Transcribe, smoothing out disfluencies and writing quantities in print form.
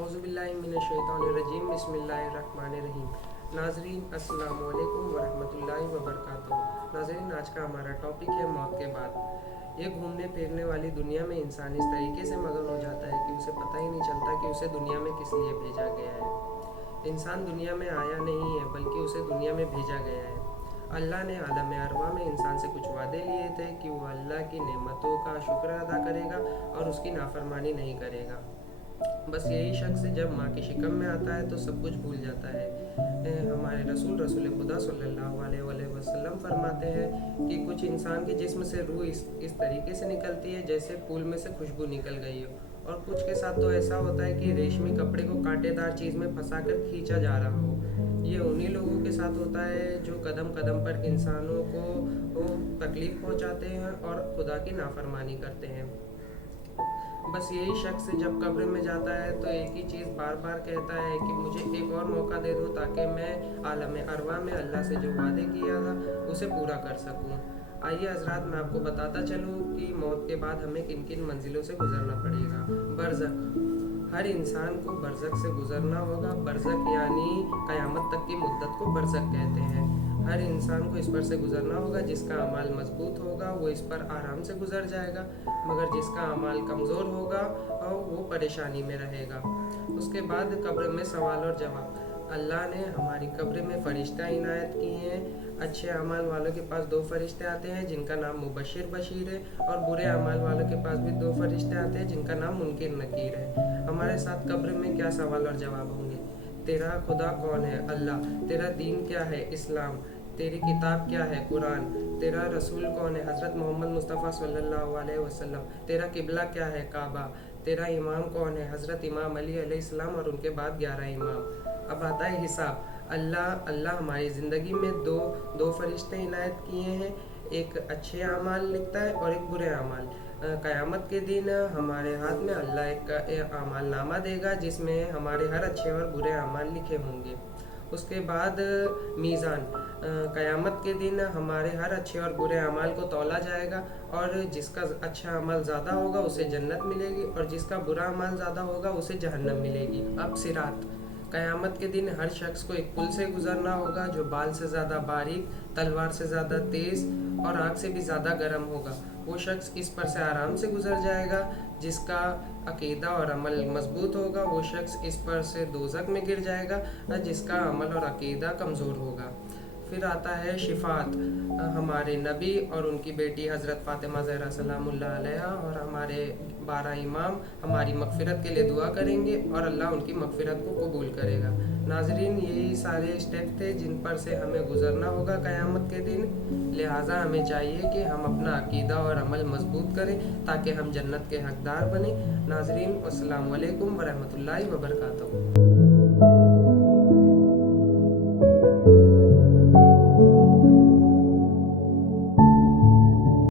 औज़ुबिल्लाहिमिनश्शैतानिर्रजीम बिस्मिल्लाहिर्रहमानिर्रहीम। नाज़रीन अस्सलाम वालेकुम वरहमतुल्लाहि वबरकातुहू। नाज़रीन, आज का हमारा टॉपिक है मौत के बाद। ये घूमने फिरने वाली दुनिया में इंसान इस तरीके से मगन हो जाता है कि उसे पता ही नहीं चलता कि उसे दुनिया में किस लिए भेजा गया है। इंसान दुनिया में आया नहीं है, बल्कि उसे दुनिया में भेजा गया है। अल्लाह ने आलम अरवा में इंसान से कुछ वादे लिए थे कि वो अल्लाह की नेमतों का शुक्र अदा करेगा और उसकी नाफरमानी नहीं करेगा। बस यही शख्स जब माँ की शिकम में आता है तो सब कुछ भूल जाता है। हमारे रसूल खुदा सल्लल्लाहु अलैहि वसल्लम फरमाते हैं कि कुछ इंसान के जिस्म से रूह इस तरीके से निकलती है जैसे फूल में से खुशबू निकल गई हो, और कुछ के साथ तो ऐसा होता है कि रेशमी कपड़े को कांटेदार चीज़ में फंसा कर खींचा जा रहा हो। ये उन्हीं लोगों के साथ होता है जो कदम कदम पर इंसानों को तकलीफ़ पहुँचाते हैं और खुदा की नाफरमानी करते हैं। बस यही शख्स जब कब्र में जाता है तो एक ही चीज़ बार बार कहता है कि मुझे एक और मौका दे दो ताकि मैं आलम अरवा में अल्लाह से जो वादे किया था उसे पूरा कर सकूं। आइए हजरात, मैं आपको बताता चलूं कि मौत के बाद हमें किन किन मंजिलों से गुजरना पड़ेगा। बरज़ख, हर इंसान को बरज़ख से गुजरना होगा। बरज़ख यानी क़यामत तक की मुद्दत को बरज़ख कहते हैं। हर इंसान को इस पर से गुजरना होगा। जिसका अमाल मजबूत होगा वो इस पर आराम से गुजर जाएगा, मगर जिसका अमाल कमज़ोर होगा और वो परेशानी में रहेगा। उसके बाद कब्र में सवाल और जवाब। अल्लाह ने हमारी कब्र में फ़रिश्ता इनायत किए हैं। अच्छे अमाल वालों के पास 2 फरिश्ते आते हैं जिनका नाम मुबशिर बशीर है, और बुरे अमाल वालों के पास भी 2 फरिश्ते आते हैं जिनका नाम मुनकिर नकीर है। हमारे साथ कब्र में क्या सवाल और जवाब होंगे। तेरा खुदा कौन है? अल्लाह। तेरा दीन क्या है? इस्लाम। तेरी किताब क्या है? कुरान। तेरा रसूल कौन है? हज़रत मोहम्मद मुस्तफ़ा सल्लल्लाहु अलैहि वसल्लम। तेरा किबला क्या है? काबा। तेरा इमाम कौन है? हज़रत इमाम अली अलैहिस्सलाम और उनके बाद 11 इमाम। अब आता है हिसाब। अल्लाह हमारी ज़िंदगी में दो फरिश्ते इनायत किए हैं। एक अच्छे अमाल लिखता है और एक बुरे अमाल। क़यामत के दिन हमारे हाथ में अल्लाह एक अमाल नामा देगा जिसमें हमारे हर अच्छे और बुरे अमाल लिखे होंगे। उसके बाद मीज़ान। क़यामत के दिन हमारे हर अच्छे और बुरे अमाल को तौला जाएगा, और जिसका अच्छा अमल ज़्यादा होगा उसे जन्नत मिलेगी और जिसका बुरा अमल ज़्यादा होगा उसे जहन्नम मिलेगी। अब सिरात। क़यामत के दिन हर शख्स को एक पुल से गुजरना होगा जो बाल से ज़्यादा बारीक, तलवार से ज़्यादा तेज़ और आग से भी ज़्यादा गर्म होगा। वो शख्स इस पर से आराम से गुजर जाएगा। जिसका अकीदा और अमल मजबूत होगा वो शख्स इस पर से दोज़ख में गिर जाएगा, जिसका अमल और अकीदा कमज़ोर होगा। फिर आता है शिफात। हमारे नबी और उनकी बेटी हज़रत फ़ातिमा ज़हरा सलामुल्लाह अलैहा और हमारे 12 इमाम हमारी मग़फ़िरत के लिए दुआ करेंगे और अल्लाह उनकी मग़फ़िरत को कबूल करेगा। नाज़रीन, यही सारे स्टेप थे जिन पर से हमें गुज़रना होगा क़यामत के दिन। लिहाजा हमें चाहिए कि हम अपना अकीदा और अमल मजबूत करें ताकि हम जन्नत के हकदार बने। नाज़रीन, अस्सलामु अलैकुम वरहमतुल्लाहि वबरकातुहू।